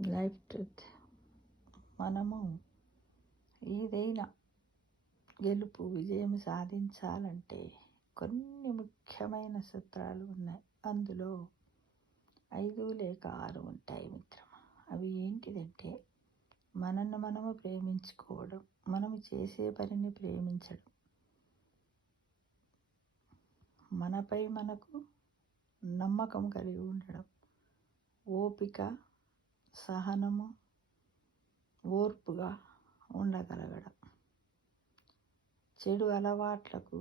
Life truth. మనము ఏదైనా గెలుపు విజయం సాధించాలంటే కొన్ని ముఖ్యమైన సూత్రాలు ఉన్నాయి. అందులో 5 లేక 6 ఉంటాయి మిత్రమా. అవి ఏంటిదంటే, మనల్ని మనము ప్రేమించుకోవడం, మనము చేసే పనిని ప్రేమించడం, మనపై మనకు నమ్మకం కలిగి ఉండడం, ఓపిక, సహనము, ఓర్పుగా ఉండగలగడం, చెడు అలవాట్లకు,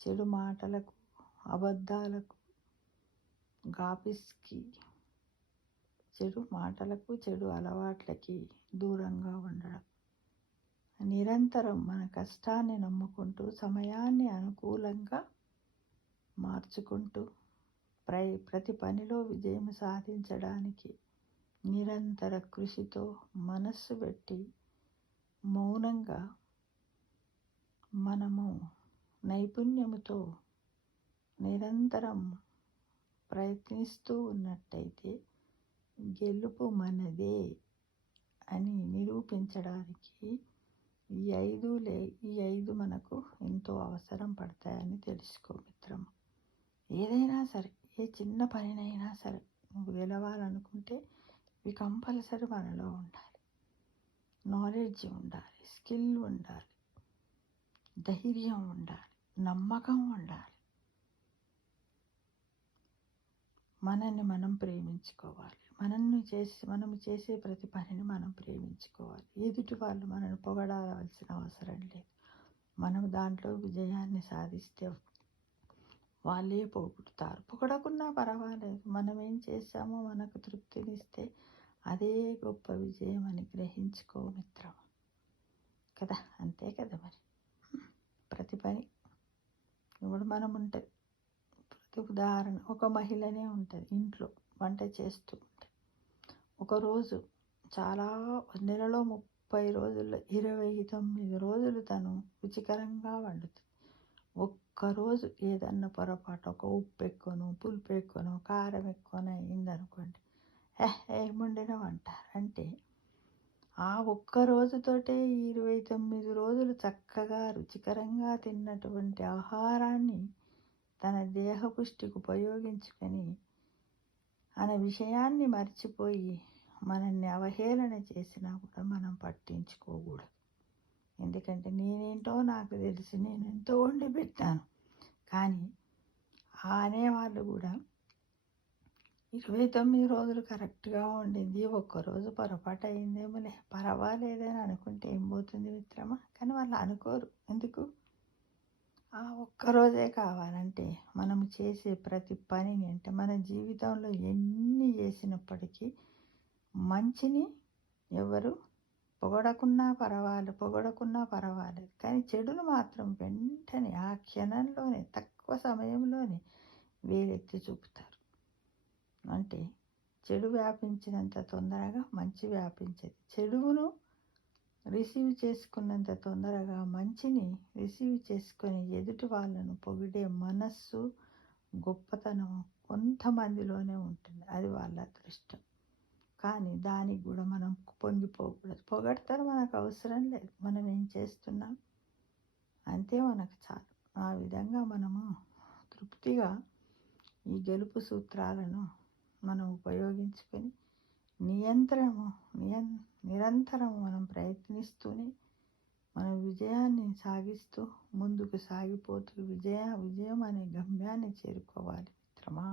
చెడు మాటలకు, అబద్ధాలకు, గాసిప్స్కి, చెడు మాటలకు, చెడు అలవాట్లకి దూరంగా ఉండడం, నిరంతరం మన కష్టాన్ని నమ్ముకుంటూ సమయాన్ని అనుకూలంగా మార్చుకుంటూ ప్రతి పనిలో విజయం సాధించడానికి నిరంతర కృషితో మనస్సు పెట్టి మౌనంగా మనము నైపుణ్యముతో నిరంతరం ప్రయత్నిస్తూ ఉన్నట్టయితే గెలుపు మనదే అని నిరూపించడానికి ఈ ఐదు మనకు ఎంతో అవసరం పడతాయని తెలుసుకో మిత్రము. ఏదైనా సరే, ఏ చిన్న పనినైనా సరే నువ్వు గెలవాలనుకుంటే ఇవి కంపల్సరీ మనలో ఉండాలి. నాలెడ్జ్ ఉండాలి, స్కిల్ ఉండాలి, ధైర్యం ఉండాలి, నమ్మకం ఉండాలి. మనల్ని మనం ప్రేమించుకోవాలి. మనము చేసే ప్రతి పనిని మనం ప్రేమించుకోవాలి. ఎదుటి వాళ్ళు మనల్ని పొగడాల్సిన అవసరం లేదు. మనం దాంట్లో విజయాన్ని సాధిస్తే వాళ్ళే పొగుడుతారు. పొగడకున్నా పర్వాలేదు. మనం ఏం చేశామో మనకు తృప్తినిస్తే అదే గొప్ప విజయం అని గ్రహించుకో మిత్రం కదా. అంతే కదా మరి. ప్రతి పని ఇప్పుడు మనం ఉంటుంది. ప్రతి ఉదాహరణ, ఒక మహిళనే ఉంటుంది, ఇంట్లో వంట చేస్తూ ఉంటుంది. ఒకరోజు చాలా నెలలో 30 రోజుల్లో 29 రోజులు తను రుచికరంగా వండుతుంది. ఒక్కరోజు ఏదన్నా పొరపాటు, ఒక ఉప్పు ఎక్కువనో, పులుపు ఎక్కువనో, కారం ఎక్కువనో అయిందనుకోండి, ఏముండినావు అంటారు. అంటే ఆ ఒక్క రోజుతోటే 29 రోజులు చక్కగా రుచికరంగా తిన్నటువంటి ఆహారాన్ని తన దేహపుష్టికి ఉపయోగించుకొని అనే విషయాన్ని మర్చిపోయి మనల్ని అవహేళన చేసినా కూడా మనం పట్టించుకోకూడదు. ఎందుకంటే నేనేంటో నాకు తెలిసి నేను ఎంతో వండి పెట్టాను. కానీ అనేవాళ్ళు కూడా 29 రోజులు కరెక్ట్గా వండింది, ఒక్కరోజు పొరపాటు అయిందేమోలే పర్వాలేదని అనుకుంటే ఏం పోతుంది మిత్రమా. కానీ వాళ్ళు అనుకోరు. ఎందుకు? ఆ ఒక్కరోజే కావాలంటే మనము చేసే ప్రతి పనిని, అంటే మన జీవితంలో ఎన్ని చేసినప్పటికీ మంచిని ఎవరు పొగడకున్నా పర్వాలేదు, కానీ చెడును మాత్రం వెంటనే ఆ క్షణంలోనే, తక్కువ సమయంలోనే వేలెత్తి చూపుతారు. అంటే చెడు వ్యాపించినంత తొందరగా మంచి వ్యాపించదు. చెడును రిసీవ్ చేసుకున్నంత తొందరగా మంచిని రిసీవ్ చేసుకొని ఎదుటి వాళ్ళను పొగిడే మనస్సు, గొప్పతనం కొంతమందిలోనే ఉంటుంది. అది వాళ్ళ అదృష్టం. కానీ దానికి కూడా మనం పొంగిపోకూడదు. పొగడతారు, మనకు అవసరం లేదు. మనం ఏం చేస్తున్నాం అంతే మనకు చాలు. ఆ విధంగా మనము తృప్తిగా ఈ గెలుపు సూత్రాలను మనం ఉపయోగించుకొని నిరంతరం మనం ప్రయత్నిస్తూనే మన విజయాన్ని సాగిస్తూ ముందుకు సాగిపోతూ విజయం అనే గమ్యాన్ని చేరుకోవాలి మిత్రమా.